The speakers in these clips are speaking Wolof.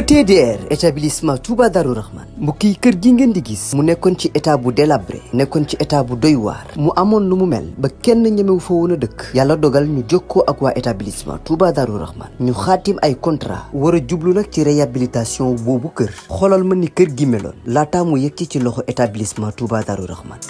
ETDR établissement Touba Darou Rahman mbokk yi kër gi ngeen di gis mu nekkoon ci état bu délabré nekkoon ci état bu doy waar mu amoon lu mu mel ba kenn ñemewu fa woon a dëkk yàlla dogal ñu jokkoo ak waa établissement Touba Darou Rahman ñu xaatim ay contrat war a jublu nag ci réhabilitation boobu kër xoolal ma ni kër gi meloon laataa mu yegg ci loxo établissement Touba Darou Rahman.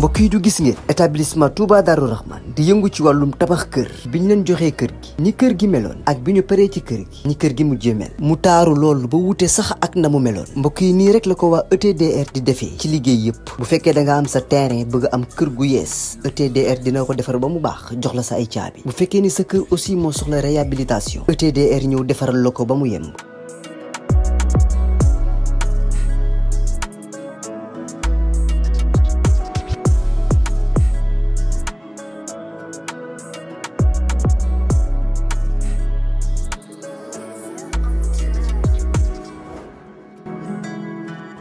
mbokk yi du gis ngeen établissement Touba Darou Rahman di yëngu ci wàllum tabax kër bi ñu leen joxee kër gi ni kër gi meloon ak bi ñu paree ci kër gi ni kër gi mujjee mel mu taaru loolu ba wute sax ak na mu meloon mbokk yi nii rek la ko waa ETDR di defee ci liggéey yëpp bu fekkee da nga am sa terrain bëgg am kër gu yees ETDR dina ko defar ba mu baax jox la sa ay caabi bu fekkee ni sa kër aussi moo soxla réhabilitation ETDR ñëw defaral la ko ba mu yemb.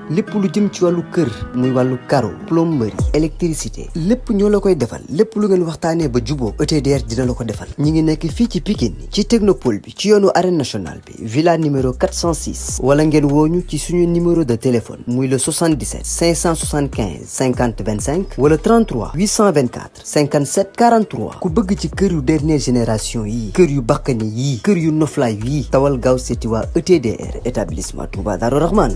lépp lu jëm ci wàllu kër muy wàllu carreau plomberie électricité lépp ñoo la koy defal lépp lu ngeen waxtaanee ba juboo ETDR dina la ko defal ñi ngi nekk fii ci Pikine ci technopole bi ci yoonu arène nationale bi villa numéro 406 wala ngeen wooñu ci suñu numéro de téléphone muy le 77 575 50 25 wala 33 824 57 43 ku bëgg ci kër yu dernière génération yii kër yu bakkane yii kër yu noflaay yii tawal gaaw seeti waa ETDR établissement Touba Darou Rahman.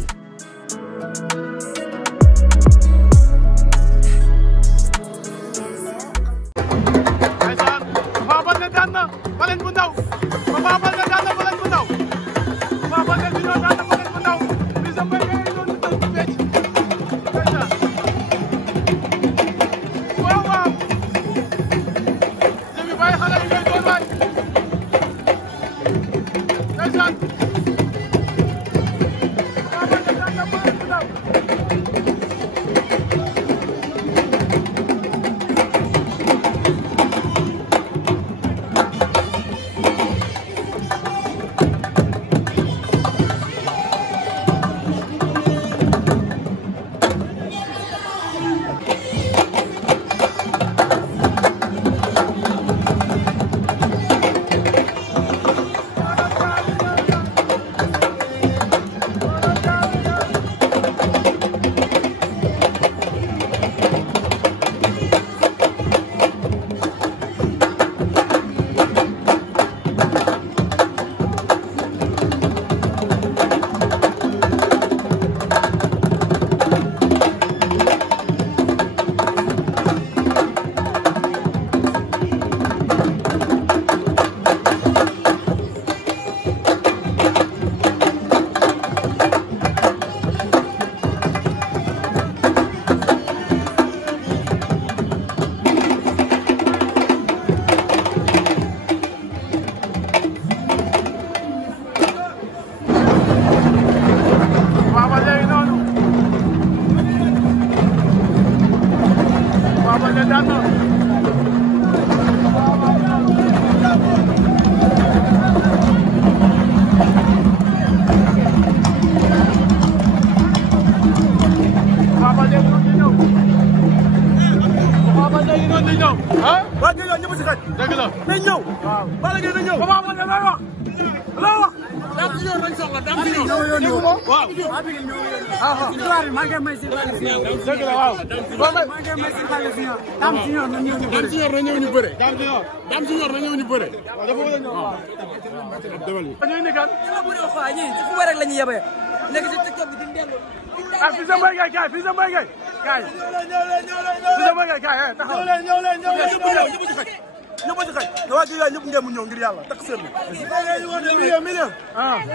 ñëpp ci xaj da waa Guèye ñëpp ngeen mu ñëw ngir yàlla takk seen million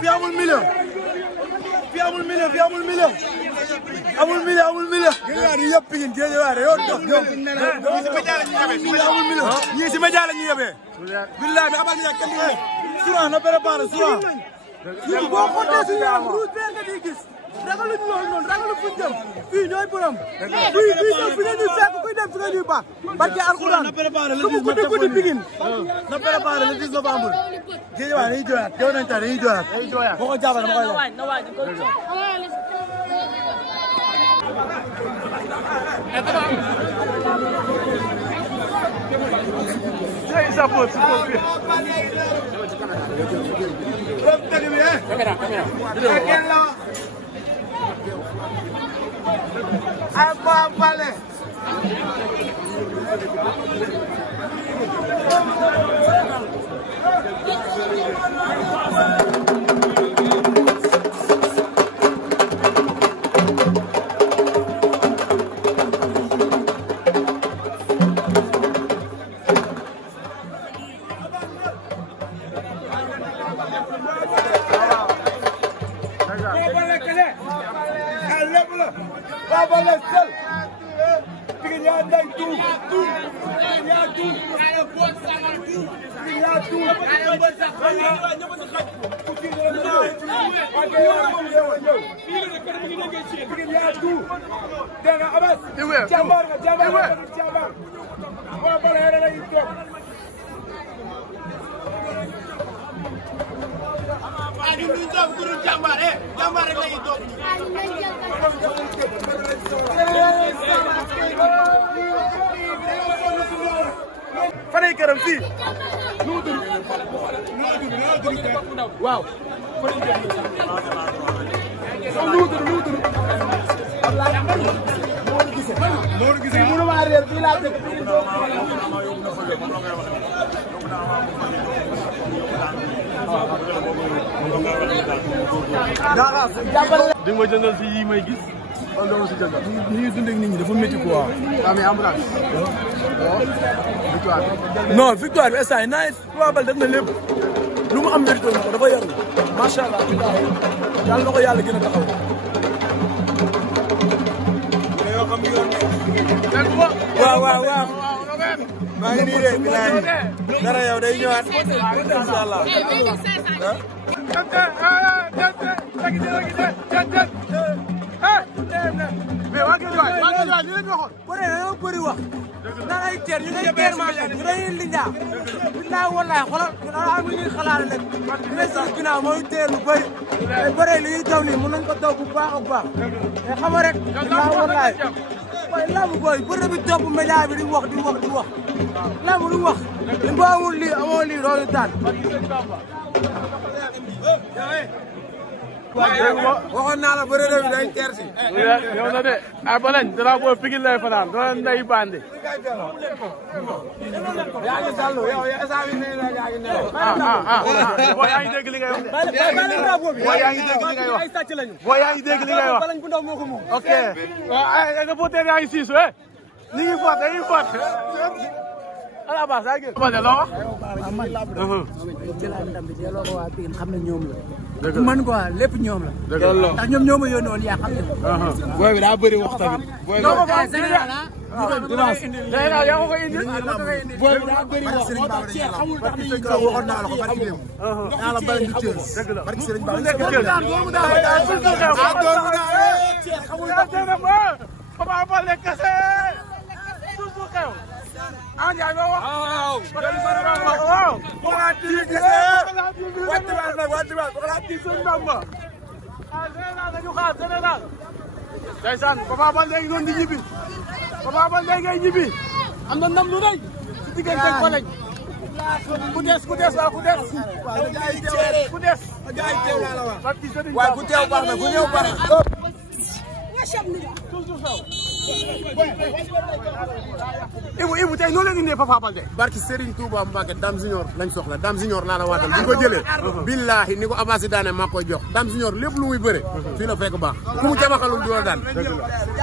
fii amul million fii amul million fii amul million amul million amul million Guèye yëpp Pikine Guèye waare yow dox ñoom amul million ñii si média la ñuy yebee billahi bi abal mi kenn Souran na préparé Souran. ñun boo xottee suñu yaram rouge vert nga di gis ragaluñ loolu noonu ragalu fuñ jëm fii ñooy borom fii ñëw fi nga ñuy fekk kuy dem fi nga ñuy baax barke alxuraan ku mu guddi guddi Pikine na préparé le 10 novembre. Guédiawaye dañuy jooyaat teew nañ tey dañuy jooyaat. boo ko jàppale dama koy def. fanay këram fii. waaw. Modou Guissé mënu maa réer fii laa dëkk. di nga ma jëndal si yi may gis. wala doo ma si jëndal. ni ñuy dundee ak nit ñi dafa métti quoi. waaw mais ambulance. victoire bi. non victoire bi instant yii naa Fapal def na lépp lu mu am mérite na ko dafa yaru macha allah yàlla na ko yàlla gën a taxaw. waaw waaw waaw. maa ngi nii de bilaay dara yow day ñëwaat incha allah. mais waa Guédiawaye li leen waxoon. bëri na yow bëri wax. naan ay teer ñu ngay teer maa ñu dañuy linjaa. billaay wallaay xoolal ñu daan am lu ñuy xalaat nag. ñu ne suñu ginnaaw mooy teer lu bëri. te bëri li ñuy daw nii mën nañu ko daw bu baax a baax. te xam nga rek. billaay wallaay. waaye lamb booy bëri bi topp média bi di wax di wax di wax. lamb du wax. li boo amul lii amoo lii doo ñu daan. waxoon naa la bëre bi day teer si. yow na de ay ba lañ dara boo Pikine lay fanaan dara nday bandi. yaa ngi sallu yow yaa ngi ne la yaa ngi ne boo yaa ngi dégg li ngay wax de. boo yaa ngi dégg li ngay wax. boo yaa ngi dégg li ngay wax. ok waaw ay reporter yaa ngi siisu li ngi fot dañuy fot. ala ba sa gel ba de loo wax. jëlaat ndam bi delloo ko waa Pikine xam ne ñoom la. man quoi lépp ñoom la. ndax ñoom ñoo ma yónni woon yaa xam ne. booy bi daa bëri wax tamit. booy bi daa bëri wax. booy bi daa bëri wax moo tax Cheikh xamul tax ni waxoon naa la ko barki démb. naa la bari du Thiès. dëgg la barki Serigne Ba. Papa Baldé kese. toujours xew. ah Ndiaye ma wax. waaw. waaw. ndeysaan Papa Baldé ngi doon di ñibbi. Papa Baldé ngay ñibbi. am na ndam lu rëy. si diggante collègue. ku des waaw ku des. ku des. waaye ku teew baax na ku ñëw baax na. toujours saw. Ibu tey noo leen indee Papa Baldé. barki Serigne Touba Mbacke Dame Junior lañ soxla Dame Junior laa la waatal bu ñu ko jëlee. billahi ni ko avancé daane maa koy jox Dame Junior lépp lu muy bëre. fii la fekk baax ku mu jabaxalul du la daan.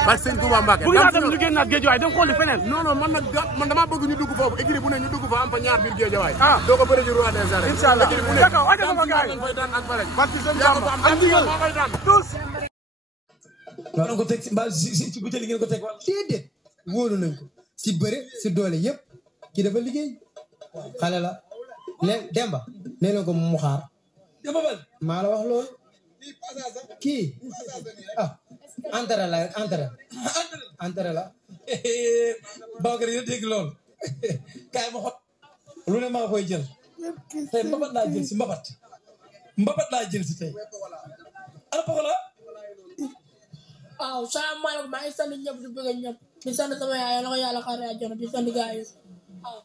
barki Serigne Touba Mbacke. bëgg naa tamit ñu génnaat Guédiawaye dem xooli feneen. non non man damaa bëgg ñu dugg foofu écurie bu ne ñu dugg fa am fa ñaar biir Guédiawaye. doo ko bëre ji roi des arènes. incha allah écurie bu ne dañ fay daan ak fa rek. barki Serigne Bamba am ndigal moo koy daan tous. waaw ko teg si mbaa si butéel yi ngeen ko teg wala. déedéet wóolu nañ ko si bëre si doole yëpp kii dafa liggéey xale la léegi Demba nee na ko mu xaar dama bal maa la wax loolu kii ah entré la entré la Bakary dina dégg loolu kaay ma xot lu ne maa koy jël tey mbapat laa jël si mbapat laa jël si tey ana Pokola waaw salaamaaleykum maa ngi sant ñëpp di bëgg ñëpp di sant sama yaay yàlla ko yàlla xaaree àjjana di sant gars yi waaw